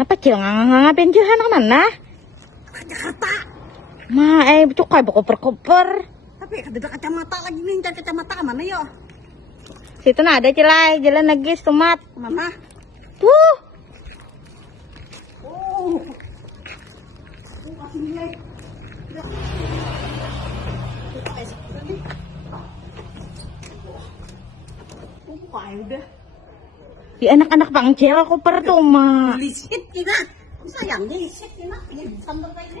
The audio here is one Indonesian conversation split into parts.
Napa cil ngangapin cil anak mana? Ke Jakarta. Cukai koper-koper. Tapi ada kacamata lagi nih, cari kacamata mana yo? Situ nah ada cilai, jalan lagi sumat. Mana? Tuh. Oh. Masih nilai. Udah. Di anak-anak bangcel koper tuh mah. Lisit kita. Sayang lisit kita. Ini sambil kayak ini.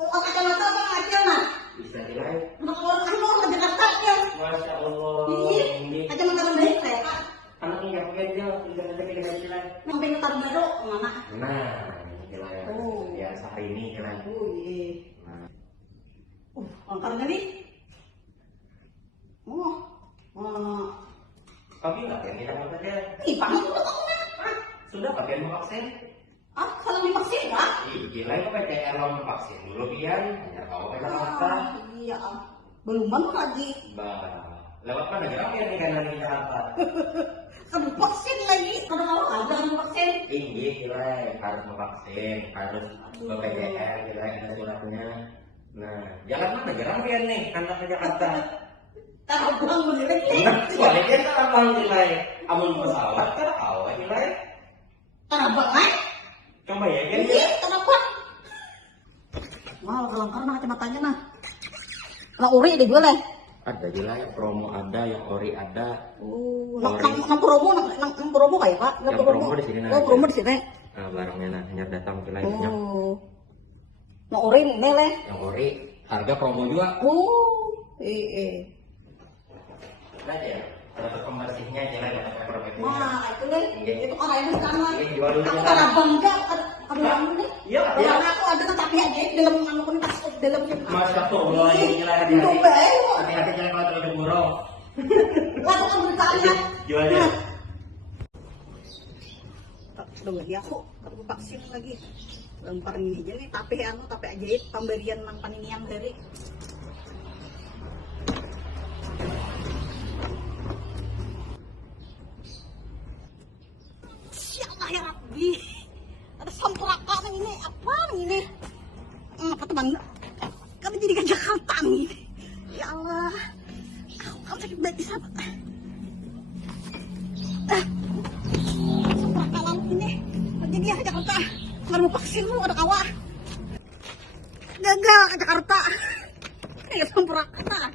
Oh, kacamata apa aja nah? Bisa nilai. Anak orang ke Jakarta ya. Masya Allah. Ini kacamata baik saya. Anak nggak pakai dia, tinggal aja kita nilai. Sampai ke taruh baru mana? Nah, nilai. Oh. Ya hari ini nilai. Oh iya. Nah, Angkarnya nih. kami nggak yang kita makan dia. Ih, panas udah kamu ya? Sudah pakai mau vaksin? Kalau divaksin kah? Gila itu PCR lawan vaksin dulu pian. Ya tahu kita makan. Iya. Belum banget lagi. Lewat mana jalan ya nih karena di Jakarta. Kan vaksin lagi. Kalau kamu ada vaksin. Iya gila harus mau vaksin, harus PCR, gila ada suratnya. Nah, jalan mana jalan pian nih karena ke Jakarta. Terbang menilai. Sebaliknya terbang nilai. Amun pesawat kan awal nilai. Terbang kan? Coba ya kan? Iya, terbang. Wow, kalau karena kacamatanya mah. Nah, uri deh gue lah. Ada nilai promo ada, yang ori ada. Oh, nang promo kayak Pak? Yang promo di sini. Oh, promo di sini. Nah, barangnya nah hanya datang nilainya. Oh. Nah, ori ini leh. Yang ori harga promo juga. Oh, iya. Nah ya, untuk pembersihnya jangan ada pembersihnya. Wah, itu nih, itu kan ada di sana. Iya, jual dulu. Aku kan abang enggak, ada yang ini. Iya, iya. Yang aku ada tapi aja dalam anu pun tas dalam Masya Allah, ini nilai hati-hati. Coba Hati-hati jangan kalau terlalu buruk. Lah kan bertanya. Jualnya. Tunggu dia aku vaksin lagi. Lempar ini aja nih, tapi ajaib pemberian nang panini yang dari. Siapa ya Rabbi? Ada sampurakan ini, apa ini? Apa teman? Kami jadi ke Jakarta nih. Ya Allah, aku kan sakit banget di sana. Sampurakan ini, jadi ya ke Jakarta. Nggak mau vaksin lu, ada kawa. Gagal ke Jakarta. Kayak sampurakan.